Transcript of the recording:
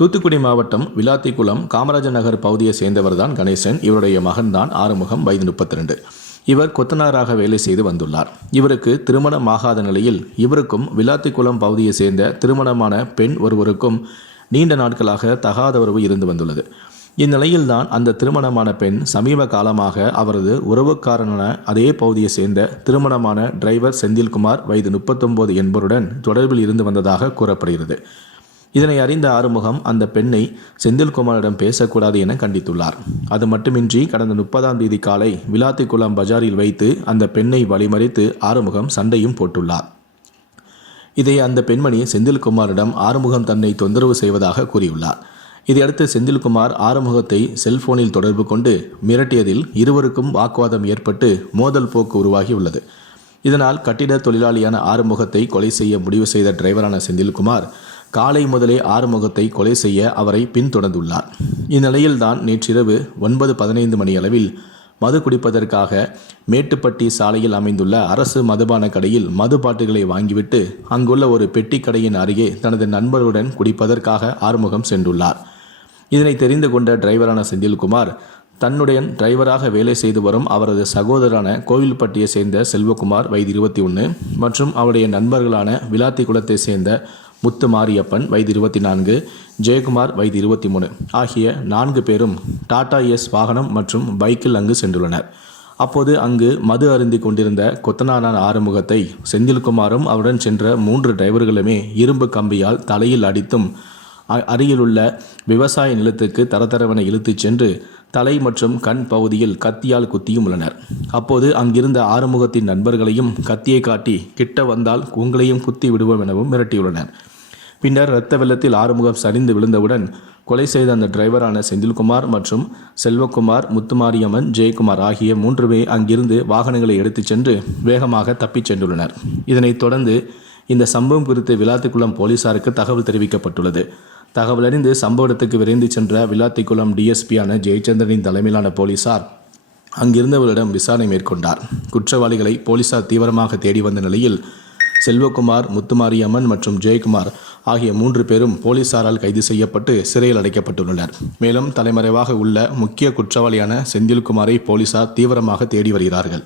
தூத்துக்குடி மாவட்டம் விளாத்திக்குளம் காமராஜர் நகர் பகுதியை சேர்ந்தவர்தான் கணேசன். இவருடைய மகன்தான் ஆறுமுகம் வயது முப்பத்தி ரெண்டு இவர் கொத்தனாராக வேலை செய்து வந்துள்ளார். இவருக்கு திருமணம் ஆகாத நிலையில் இவருக்கும் விளாத்திக்குளம் பகுதியை சேர்ந்த திருமணமான பெண் ஒருவருக்கும் நீண்ட நாட்களாக தகாத உறவு இருந்து வந்துள்ளது. இந்நிலையில்தான் அந்த திருமணமான பெண் சமீப காலமாக அவரது உறவுக்காரனான அதே பகுதியை சேர்ந்த திருமணமான டிரைவர் செந்தில்குமார் வயது முப்பத்தொன்பது என்பவருடன் தொடர்பில் இருந்து வந்ததாக கூறப்படுகிறது. இதனை அறிந்த ஆறுமுகம் அந்த பெண்ணை செந்தில்குமாரிடம் பேசக்கூடாது என கண்டித்துள்ளார். அது மட்டுமின்றி கடந்த முப்பதாம் தேதி காலை விளாத்திக்குளம் பஜாரில் வைத்து அந்த பெண்ணை வழிமறித்து ஆறுமுகம் சண்டையும் போட்டுள்ளார். இதை அந்த பெண்மணி செந்தில்குமாரிடம் ஆறுமுகம் தன்னை தொந்தரவு செய்வதாக கூறியுள்ளார். இதையடுத்து செந்தில்குமார் ஆறுமுகத்தை செல்போனில் தொடர்பு கொண்டு மிரட்டியதில் இருவருக்கும் வாக்குவாதம் ஏற்பட்டு மோதல் போக்கு உருவாகியுள்ளது. இதனால் கட்டிட தொழிலாளியான ஆறுமுகத்தை கொலை செய்ய முடிவு செய்த டிரைவரான செந்தில்குமார் காலை முதலே ஆறுமுகத்தை கொலை செய்ய அவரை பின்தொடர்ந்துள்ளார். இந்நிலையில்தான் நேற்றிரவு ஒன்பது பதினைந்து மணி அளவில் மது குடிப்பதற்காக மேட்டுப்பட்டி சாலையில் அமைந்துள்ள அரசு மதுபான கடையில் மது பாட்டுகளை வாங்கிவிட்டு அங்குள்ள ஒரு பெட்டி கடையின் அருகே தனது நண்பருடன் குடிப்பதற்காக ஆறுமுகம் சென்றுள்ளார். இதனை தெரிந்து கொண்ட டிரைவரான செந்தில்குமார் தன்னுடைய டிரைவராக வேலை செய்து வரும் அவரது சகோதரரான கோவில்பட்டியை சேர்ந்த செல்வகுமார் வயது இருபத்தி ஒன்று மற்றும் அவருடைய நண்பர்களான விளாத்தி குளத்தை சேர்ந்த முத்து மாரியப்பன் வயது இருபத்தி நான்கு ஜெயக்குமார் வயது இருபத்தி மூணு ஆகிய நான்கு பேரும் டாடா எஸ் வாகனம் மற்றும் பைக்கில் அங்கு சென்றுள்ளனர். அப்போது அங்கு மது அருந்தி கொண்டிருந்த கொத்தனானான் ஆறுமுகத்தை செந்தில்குமாரும் அவருடன் சென்ற மூன்று டிரைவர்களுமே இரும்பு கம்பியால் தலையில் அடித்தும் அ- அருகிலுள்ள விவசாய நிலத்துக்கு தரதரவென இழுத்துச் சென்று தலை மற்றும் கண் பகுதியில் கத்தியால் குத்தியும் உள்ளனர். அப்போது அங்கிருந்த ஆறுமுகத்தின் நண்பர்களையும் கத்தியை காட்டி கிட்ட வந்தால் உங்களையும் குத்தி விடுவோம் எனவும் மிரட்டியுள்ளனர். பின்னர் இரத்த வெள்ளத்தில் ஆறுமுகம் சரிந்து விழுந்தவுடன் கொலை செய்த அந்த டிரைவரான செந்தில்குமார் மற்றும் செல்வகுமார் முத்துமாரியம்மன் ஜெயக்குமார் ஆகிய மூன்று பேர் அங்கிருந்து வாகனங்களை எடுத்துச் சென்று வேகமாக தப்பிச் சென்றுள்ளனர். இதனைத் தொடர்ந்து இந்த சம்பவம் குறித்து விளாத்திக்குளம் போலீசாருக்கு தகவல் தெரிவிக்கப்பட்டுள்ளது. தகவல் அறிந்து சம்பவ இடத்துக்கு விரைந்து சென்ற விளாத்திக்குளம் டிஎஸ்பியான ஜெயச்சந்திரனின் தலைமையிலான போலீசார் அங்கிருந்தவர்களிடம் விசாரணை மேற்கொண்டார். குற்றவாளிகளை போலீசார் தீவிரமாக தேடி வந்த நிலையில் செல்வகுமார் முத்துமாரியம்மன் மற்றும் ஜெயக்குமார் ஆகிய மூன்று பேரும் போலீசாரால் கைது செய்யப்பட்டு சிறையில் அடைக்கப்பட்டுள்ளனர். மேலும் தலைமறைவாக உள்ள முக்கிய குற்றவாளியான செந்தில்குமாரை போலீசார் தீவிரமாக தேடி வருகிறார்கள்.